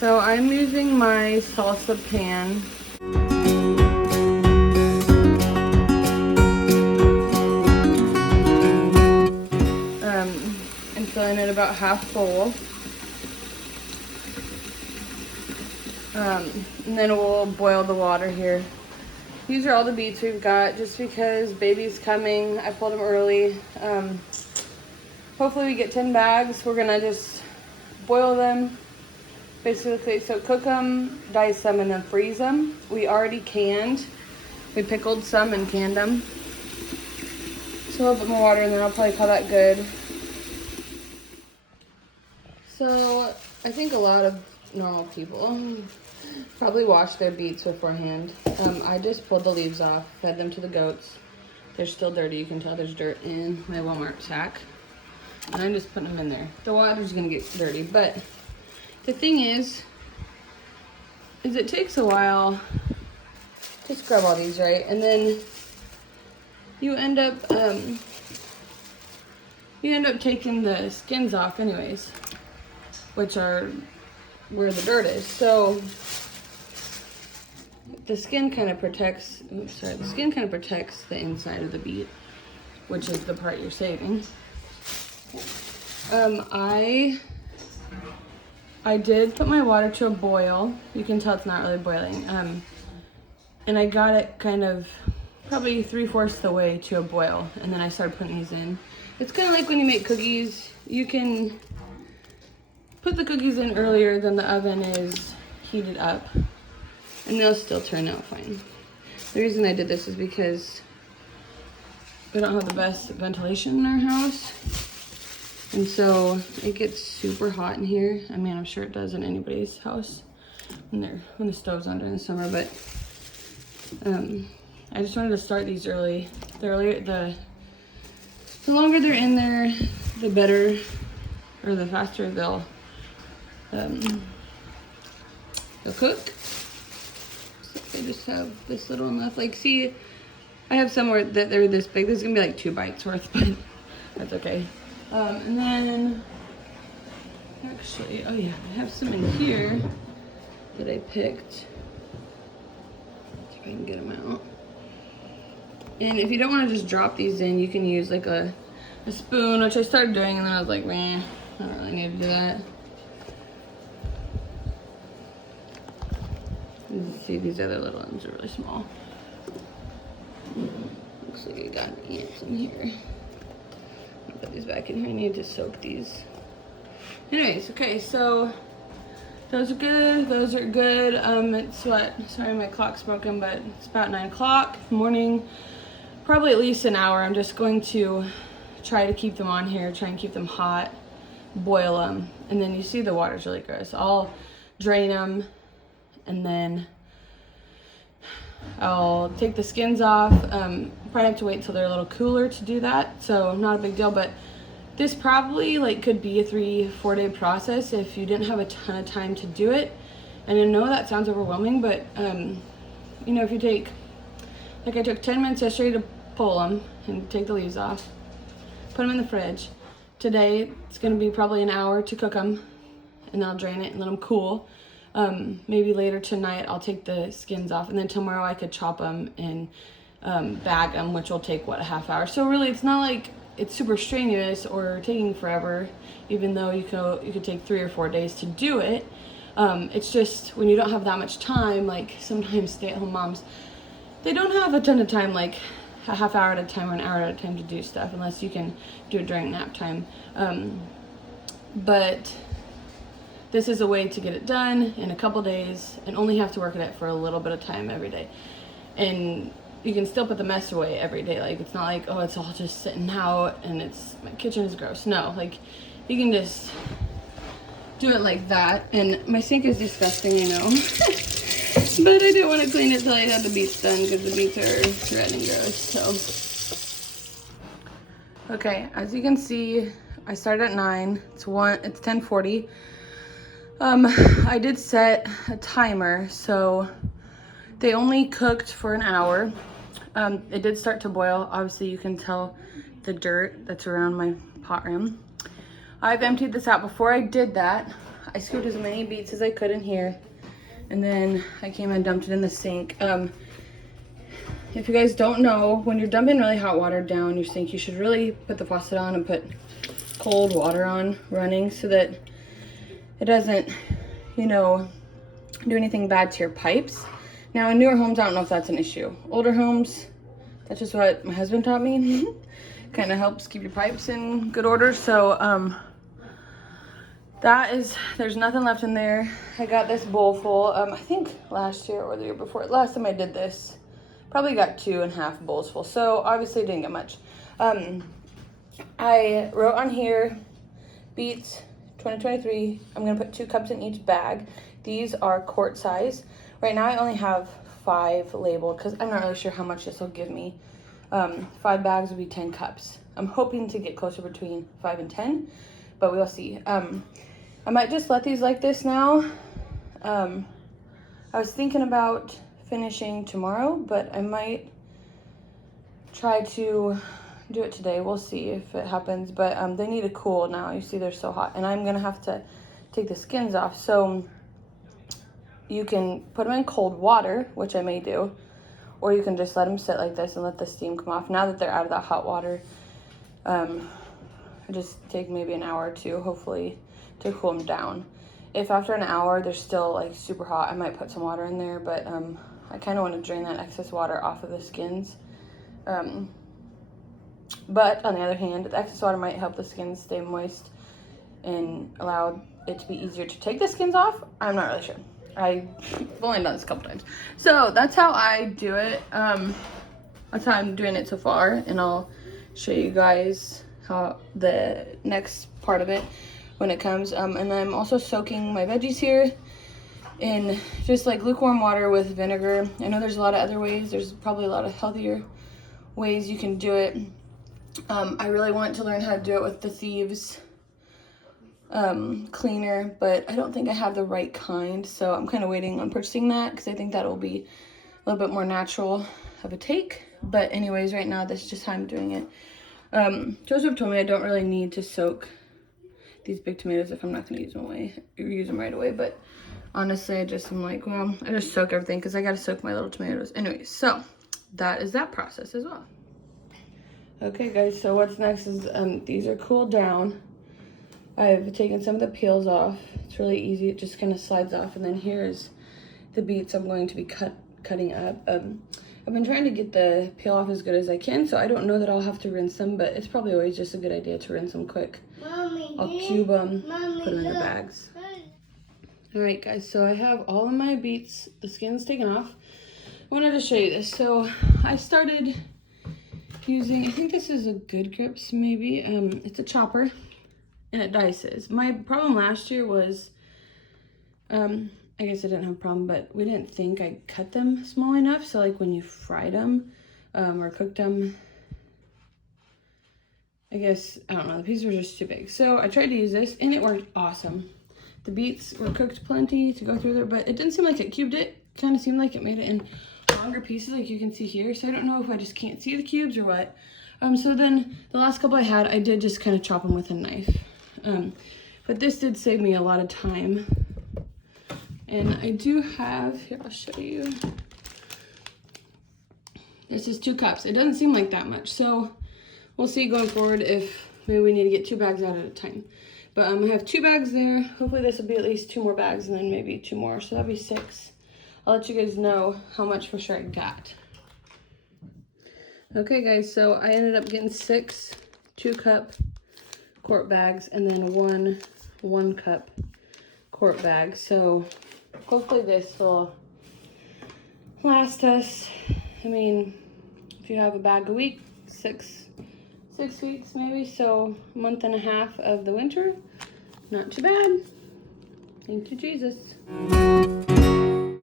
So I'm using my salsa pan. And filling it about half full. And then we'll boil the water here. These are all the beets we've got just because baby's coming. I pulled them early. Hopefully we get 10 bags. We're gonna just boil them. Basically, so cook them, dice them, and then freeze them. We already canned. We pickled some and canned them. So a little bit more water and then I'll probably call that good. So I think a lot of normal people probably wash their beets beforehand. I just pulled the leaves off, fed them to the goats. They're still dirty. You can tell there's dirt in my Walmart sack. And I'm just putting them in there. The water's gonna get dirty, but the thing is it takes a while to scrub all these, right? And then you end up taking the skins off anyways, which are where the dirt is. So the skin kind of protects, the skin kind of protects the inside of the beet, which is the part you're saving. I did put my water to a boil. You can tell it's not really boiling. And I got it kind of probably 3/4 the way to a boil. And then I started putting these in. It's kind of like when you make cookies. You can put the cookies in earlier than the oven is heated up. And they'll still turn out fine. The reason I did this is because we don't have the best ventilation in our house. And so it gets super hot in here. I mean, I'm sure it does in anybody's house when the stove's on during the summer, but I just wanted to start these early. The longer they're in there, the better, or the faster they'll cook. So I just have this little one left. Like, see, I have somewhere that they're this big. This is gonna be like 2 bites worth, but that's okay. And then, actually, oh yeah, I have some in here that I picked. See if I can get them out. And if you don't want to just drop these in, you can use like a spoon, which I started doing, and then I was like, man, I don't really need to do that. See, these other little ones are really small. Looks like I got ants in here. I'll put these back in here. I need to soak these. Anyways, okay, so those are good. Those are good. It's what? Sorry, my clock's broken, but it's about 9 o'clock in the morning. Probably at least an hour. I'm just going to try to keep them on here, try and keep them hot, boil them, and then you see the water's really gross. I'll drain them, and then I'll take the skins off. Probably have to wait till they're a little cooler to do that, so not a big deal, but this probably like could be a 3-4 day process if you didn't have a ton of time to do it. And I know that sounds overwhelming, but you know, if you take, like I took 10 minutes yesterday to pull them and take the leaves off, put them in the fridge. Today it's gonna be probably an hour to cook them, and then I'll drain it and let them cool. Maybe later tonight I'll take the skins off, and then tomorrow I could chop them and bag them, which will take what, a half hour. So really it's not like it's super strenuous or taking forever, even though you could take 3 or 4 days to do it. It's just when you don't have that much time, like sometimes stay-at-home moms, they don't have a ton of time, like a half hour at a time or an hour at a time to do stuff, unless you can do it during nap time. But this is a way to get it done in a couple days and only have to work at it for a little bit of time every day. And you can still put the mess away every day. Like, it's not like, oh, it's all just sitting out and my kitchen is gross. No, like, you can just do it like that. And my sink is disgusting, I know. But I didn't want to clean it till I had the beets done, because the beets are red and gross, so. Okay, as you can see, I started at 9. It's 10:40. I did set a timer, so they only cooked for an hour. It did start to boil. Obviously, you can tell the dirt that's around my pot rim. I've emptied this out. Before I did that, I scooped as many beets as I could in here, and then I came and dumped it in the sink. If you guys don't know, when you're dumping really hot water down your sink, you should really put the faucet on and put cold water on running so that it doesn't, you know, do anything bad to your pipes. Now in newer homes, I don't know if that's an issue. Older homes, that's just what my husband taught me. Kind of helps keep your pipes in good order. So there's nothing left in there. I got this bowl full. I think last year or the year before, last time I did this, probably got 2.5 bowls full. So obviously didn't get much. I wrote on here, Beets 2023. I'm gonna put 2 cups in each bag. These are quart size. Right now I only have 5 labeled because I'm not really sure how much this will give me. 5 bags would be 10 cups. I'm hoping to get closer between 5 and 10, but we'll see. I might just let these like this now. I was thinking about finishing tomorrow, but I might try to do it today. We'll see if it happens, but they need to cool now. You see they're so hot, and I'm gonna have to take the skins off. So you can put them in cold water, which I may do, or you can just let them sit like this and let the steam come off. Now that they're out of that hot water, I just take maybe an hour or 2, hopefully, to cool them down. If after an hour they're still like super hot, I might put some water in there, but I kind of want to drain that excess water off of the skins. But on the other hand, the excess water might help the skins stay moist and allow it to be easier to take the skins off. I'm not really sure. I've only done this a couple times. So that's how I do it. That's how I'm doing it so far, and I'll show you guys how the next part of it when it comes. And I'm also soaking my veggies here in just like lukewarm water with vinegar. I know there's a lot of other ways. There's probably a lot of healthier ways you can do it. I really want to learn how to do it with the Thieves cleaner, but I don't think I have the right kind, so I'm kind of waiting on purchasing that because I think that will be a little bit more natural of a take. But anyways, right now this is just how I'm doing it. Joseph told me I don't really need to soak these big tomatoes if I'm not going to use them right away, but honestly I just am like, well, I just soak everything because I got to soak my little tomatoes. Anyways, so that is that process as well. Okay guys, so what's next is these are cooled down. I've taken some of the peels off. It's really easy, it just kind of slides off. And then here's the beets I'm going to be cutting up. I've been trying to get the peel off as good as I can, so I don't know that I'll have to rinse them, but it's probably always just a good idea to rinse them quick. Mommy, I'll cube them, put them in the bags. Alright guys, so I have all of my beets, the skin's taken off. I wanted to show you this. So I started using, I think this is a Good Grips maybe. It's a chopper and it dices. My problem last year was, I guess I didn't have a problem, but we didn't think I cut them small enough. So like when you fried them or cooked them, I guess, I don't know, the pieces were just too big. So I tried to use this and it worked awesome. The beets were cooked plenty to go through there, but it didn't seem like it cubed it. It kind of seemed like it made it in longer pieces like you can see here. So I don't know if I just can't see the cubes or what. So then the last couple I had, I did just kind of chop them with a knife. But this did save me a lot of time. And I do have, here I'll show you. This is 2 cups. It doesn't seem like that much. So we'll see going forward if maybe we need to get 2 bags out at a time. But I have 2 bags there. Hopefully this will be at least 2 more bags and then maybe 2 more. So that'll be 6. I'll let you guys know how much for sure I got. Okay guys, so I ended up getting 6 2-cup quart bags and then 1 1-cup quart bag. So hopefully this will last us. I mean, if you have a bag a week, 6 weeks maybe, so a month and a half of the winter. Not too bad. Thank you, Jesus.